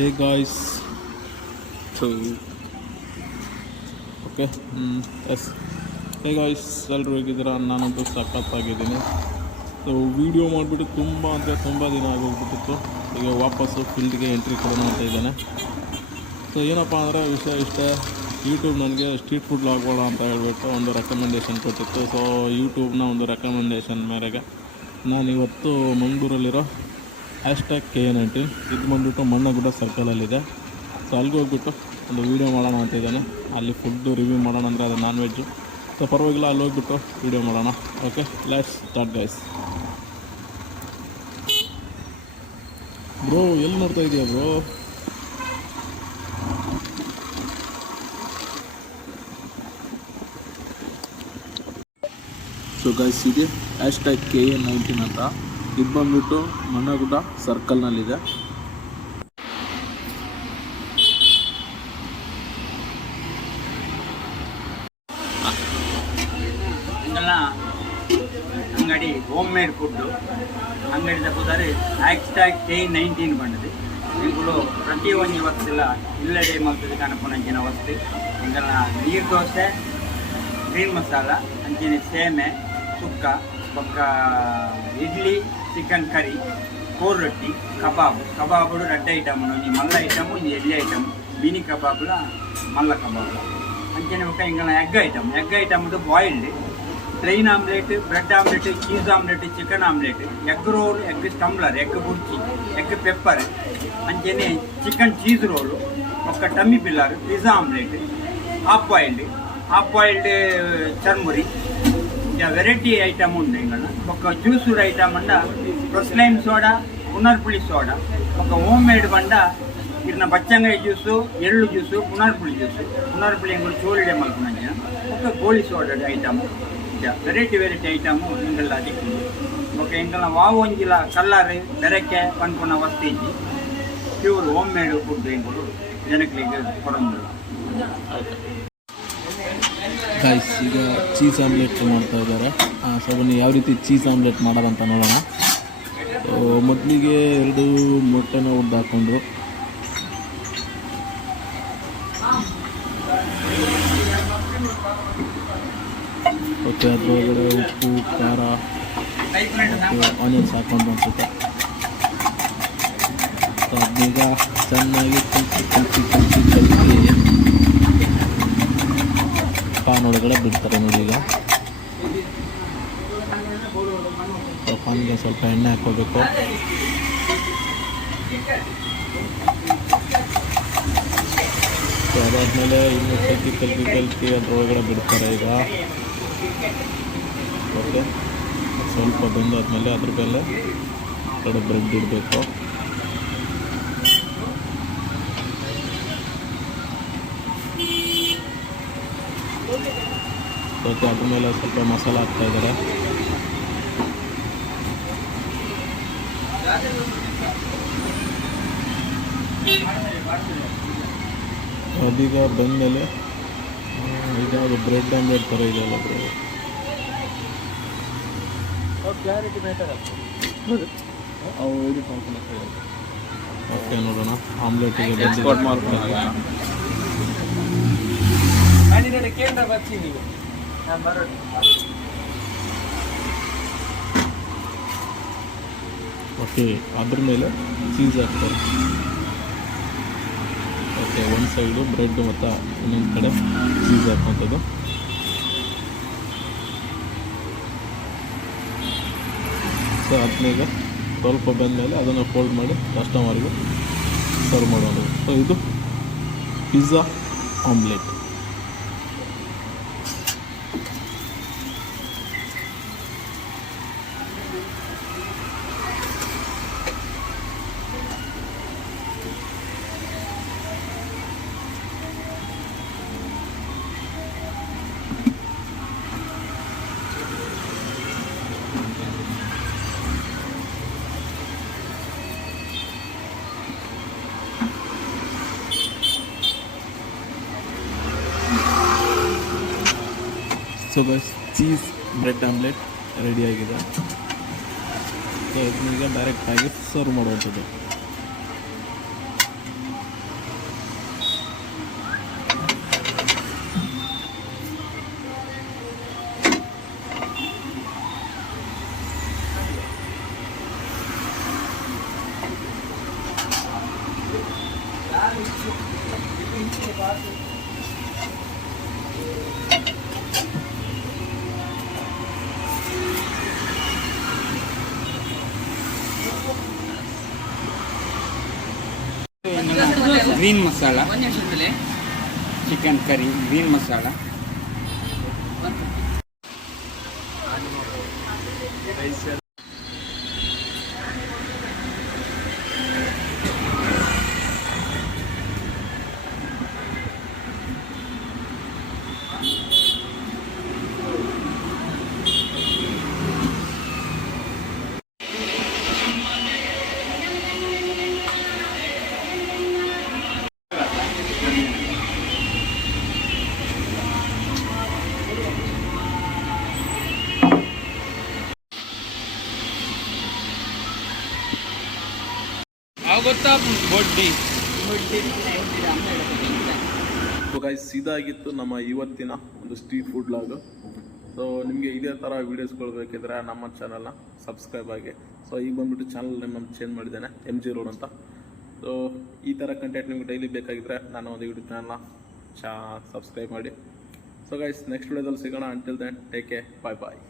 Hey guys, so okay, yes. Hey guys, ಎಲ್ಲರೂ ಹೇಗಿದ್ದೀರಾ? ನಾನಂತೂ ಸಖತ್ತಾಗಿದ್ದೀನಿ. ಸೊ ವೀಡಿಯೋ ಮಾಡಿಬಿಟ್ಟು ತುಂಬ ದಿನ ಆಗೋಗ್ಬಿಟ್ಟಿತ್ತು. ಈಗ ವಾಪಸ್ಸು ಫೀಲ್ಡ್ಗೆ ಎಂಟ್ರಿ ಕೊಡೋಣ ಅಂತ ಇದ್ದಾನೆ. ಸೊ ಏನಪ್ಪ ಅಂದರೆ ವಿಷಯ ಇಷ್ಟೇ, ಯೂಟ್ಯೂಬ್ ನನಗೆ ಸ್ಟ್ರೀಟ್ ಫುಡ್ ಲಾಗ್ಬೋಣ ಅಂತ ಹೇಳ್ಬಿಟ್ಟು ಒಂದು ರೆಕಮೆಂಡೇಷನ್ ಕೊಟ್ಟಿತ್ತು. ಸೊ ಯೂಟ್ಯೂಬ್ನ ಒಂದು ರೆಕಮೆಂಡೇಷನ್ ಮೇರೆಗೆ ನಾನಿವತ್ತು ಮಂಗಳೂರಲ್ಲಿರೋ #KN19 ಇದು ಬಂದುಬಿಟ್ಟು ಮಣ್ಣಗುಡ್ಡ ಸರ್ಕಲಲ್ಲಿದೆ. ಸೊ ಅಲ್ಲಿಗೆ ಹೋಗ್ಬಿಟ್ಟು ಒಂದು ವೀಡಿಯೋ ಮಾಡೋಣ ಅಂತಿದ್ದಾನೆ. ಅಲ್ಲಿ ಫುಡ್ಡು ರಿವ್ಯೂ ಮಾಡೋಣ ಅಂದರೆ ಅದು ನಾನ್ ವೆಜ್ಜು. ಸೊ ಪರವಾಗಿಲ್ಲ, ಅಲ್ಲಿ ಹೋಗ್ಬಿಟ್ಟು ವೀಡಿಯೋ ಮಾಡೋಣ. Okay, let's start guys. Bro ಎಲ್ಲಿ ನೋಡ್ತಾ ಇದೆಯಾ ಬ್ರೋ? ಸೊ ಗೈಸ್, ಇದೆ #KN19 ಅಂತ. ಇದು ಬಂದುಬಿಟ್ಟು ಮಣ್ಣಗುಡ್ಡ ಸರ್ಕಲ್ನಲ್ಲಿದೆ. అంగడి హోమ్ మేడ్ ఫుడ్ అంగಡಿ ತಗೋತಾರೆ #KN19 ಬಂದಿದೆ. ಇಂಗಳು ಪ್ರತಿ ಒಂದು ವಸ್ತುಲ ಇಲ್ಲಡೆ ಮಲ್ತದೆ ಕನಪನಂಚಿನ ವಸ್ತು ಇಂಗಳ ನೀರು ದೋಸೆ, ಗ್ರೀನ್ ಮಸಾಲ, ಅಂಚಿನ ಸೇಮೆ, ಸುಕ್ಕ, ಪಕ್ಕ ಇಡ್ಲಿ, ಚಿಕನ್ ಕರಿ, ಕೋರ್ ರೊಟ್ಟಿ, ಕಬಾಬುಡು 2 ಐಟಮ್, ಒಂಜಿ ಮಲ್ಲ ಐಟಮ್, ಒಂಜಿ ಎಲ್ಲಿ ಐಟಮ್, ಮೀನಿ ಕಬಾಬ್ಲ ಮಲ್ಲ ಕಬಾಬ್ಲ ಅಂಚನೆ ಒಕ್ಕ ಇಂಗಳ egg item boiled, plain omelette, bread omelette, cheese omelette, chicken omelette, egg roll, egg scrambler, egg bhurji, egg pepper, ಅಂಚನೆ ಚಿಕನ್ ಚೀಸ್ ರೋಲು, ఒక tummy filler, pizza omelette, half boiled churmuri, variety item ఉంది ఇంగన. ఒక జ్యూస్ ఐటమ్ అండ fresh lime soda, పునర్పులి soda, ఒక home made బండ ఇన్న బచ్చంగాయ జ్యూసు, ఎಳ್ಳು జ్యూసు, పునర్పులి ఇంగ చోలిడే మల్కున్నాను. ఒక గోళి సోడా ఐటమ్, ವೆರೈಟಿ ಐಟಮು ಇಂಗಲ್ಲ ಅದಕ್ಕೆ. ఒక ఇంగల వావొంజిల కల్లర్ ಬೆರಕೆ ಪನ್ಪುನ ವಸ್ತಿಜಿ ಪ್ಯೂರ್ ಹೋಮ್ ಮೇಡ್ ಫುಡ್ ಇಂಗಳು ಜನಕ್ಕೆ ಕೊಡಂಗಿಲ್ಲ. ಗೈಸ್, ಈಗ ಚೀಸ್ ಆಮ್ಲೆಟ್ ಮಾಡ್ತಾ ಇದ್ದಾರೆ. ಸೊ ಬನ್ನಿ ಯಾವ ರೀತಿ ಚೀಸ್ ಆಮ್ಲೆಟ್ ಮಾಡೋದಂತ ನೋಡೋಣ. ಮೊದಲಿಗೆ 2 ಮೊಟ್ಟೆನ ಒಡ್ದು ಹಾಕ್ಕೊಂಡ್ರು. ಓಕೆ, ಅದರೊಳಗಡೆ ಉಪ್ಪು, ಖಾರ ಮತ್ತು ಆನಿಯನ್ಸ್ ಹಾಕ್ಕೊಂಡು ಅನಿಸುತ್ತೆ. ಸೊ ಅದನ್ನೀಗ ಚೆನ್ನಾಗಿ ಕಲಿಸಿ ಪಾನ್ ಒಳಗಡೆ ಬಿಡ್ತಾರೆ ನೋಡಿ. ಈಗ ಪಾನ್ಗೆ ಸ್ವಲ್ಪ ಎಣ್ಣೆ ಹಾಕ್ಕೋಬೇಕು. ಸೊ ಅದಾದಮೇಲೆ ಇನ್ನು ಕಲ್ಕಿ ಅದರೊಳಗಡೆ ಬಿಡ್ತಾರೆ ಈಗ. ಓಕೆ, ಸ್ವಲ್ಪ ಬೆಂದಾದ್ಮೇಲೆ ಅದ್ರ ಮೇಲೆ ಕಡೆ ಬ್ರೆಡ್ ಇಡಬೇಕು. ಓಕೆ, ಅದ್ರ ಮೇಲೆ ಸ್ವಲ್ಪ ಮಸಾಲ ಹಾಕ್ತಾ ಇದ್ದಾರೆ. ಅದೀಗ ಬಂದಮೇಲೆ ಇದಾವುದು ಬ್ರೆಡ್ ಆಮ್ಲೆಟ್ ಥರ ಇದೆಯಲ್ಲ ಬ್ರೋ. ಓಕೆ, ನೋಡೋಣ. ಆಮ್ಲೆಟಿಗೆ ಓಕೆ, ಅದ್ರ ಮೇಲೆ ಚೀಸ್ ಹಾಕ್ತಾರೆ. ಓಕೆ, ಒಂದು ಸೈಡು ಬ್ರೆಡ್ ಮತ್ತು ಇನ್ನೊಂದು ಕಡೆ ಚೀಸ್ ಹಾಕುವಂಥದ್ದು. ಸೊ ಅದನ್ನೀಗ ಸ್ವಲ್ಪ ಬಂದಮೇಲೆ ಅದನ್ನು ಫೋಲ್ಡ್ ಮಾಡಿ ಕಸ್ಟಮರ್ಗೆ ಸರ್ವ್ ಮಾಡೋದು. ಸೊ ಇದು pizza omelette. So guys, cheese bread omelette ರೆಡಿಯಾಗಿದೆ. ಸೊ ಇದನ್ನೀಗ ಡೈರೆಕ್ಟಾಗಿ ಸರ್ವ್ ಮಾಡುವಂಥದ್ದು. Green masala, chicken curry, green masala. ಗೊತ್ತಾ ಬಡ್ಡಿ ಗೈಸ್, ಇದಾಗಿತ್ತು ನಮ್ಮ ಇವತ್ತಿನ ಒಂದು ಸ್ಟ್ರೀಟ್ ಫುಡ್ ಲಾಗ್. ಸೊ ನಿಮಗೆ ಇದೇ ಥರ ವೀಡಿಯೋಸ್ಗಳು ಬೇಕಿದ್ರೆ ನಮ್ಮ ಚಾನಲ್ನ ಸಬ್ಸ್ಕ್ರೈಬ್ ಆಗಿ. ಸೊ ಈಗ ಬಂದುಬಿಟ್ಟು ಚಾನಲ್ ನಮ್ಮ ಚೇಂಜ್ ಮಾಡಿದ್ದೇನೆ, MG Road ಅಂತ. ಸೊ ಈ ಥರ ಕಂಟೆಂಟ್ ನಿಮ್ಗೆ ಡೈಲಿ ಬೇಕಾಗಿದ್ದರೆ ನಾನು ಒಂದು ಯೂಟ್ಯೂಬ್ ಚಾನಲ್ನ ಸಬ್ಸ್ಕ್ರೈಬ್ ಮಾಡಿ. ಸೊ ಗೈಸ್, ನೆಕ್ಸ್ಟ್ ವಿಡಿಯೋದಲ್ಲಿ ಸಿಗೋಣ. ಅಂಟಿಲ್ ದೆನ್ ಟೇಕ್ ಕೇರ್, ಬಾಯ್ ಬಾಯ್.